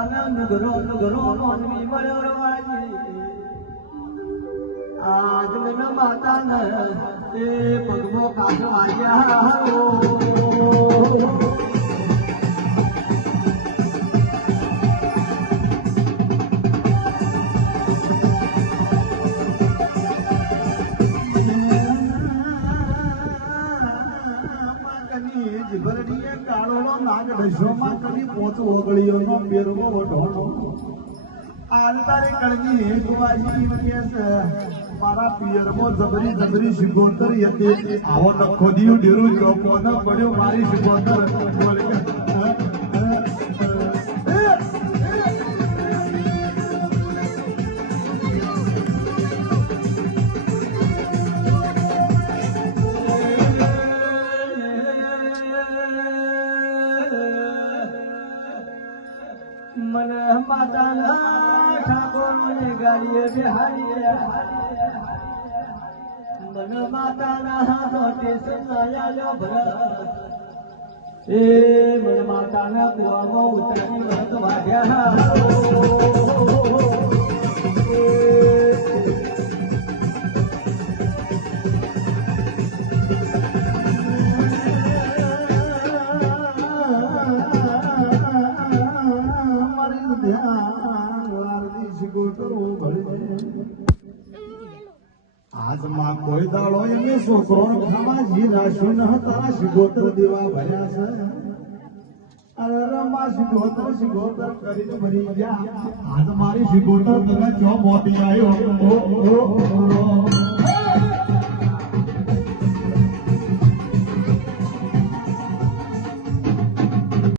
માતાના નગરો નગરો નોંધવી મળ્યો રવાજી આજ મને માતાના એ પગમો કાઢ વાગ્યા જીભરડીએ કાળોનો નાગ ઢસોમાં કદી પોચ ઓગળીઓનો બેરવો વઢો આલતારે કળજી એક વાજી કેસ મારા પિયરમાં જબરી જબરી શિકોતર હતી આવો નખો દીયું ડેરું જોકો ન પડ્યો મારી શિકોતર મને માતાના ઠાકોર મને ગાડીએ બેહાડીએ મને માતાના હાથો ટેશન આલ્યો ભરત એ મને માતાના કુવામાં ઉતરી ભરત વાગ્યા આજ માં કોઈ દાડો એમને છોકરો ખાવા જીરાશું ન તારા શિગોતર દેવા ભર્યા છે અરે માં શિગોતર કરીને ભરી ગયા આજ મારી શિગોતર તને ચો મોટી આવ્યો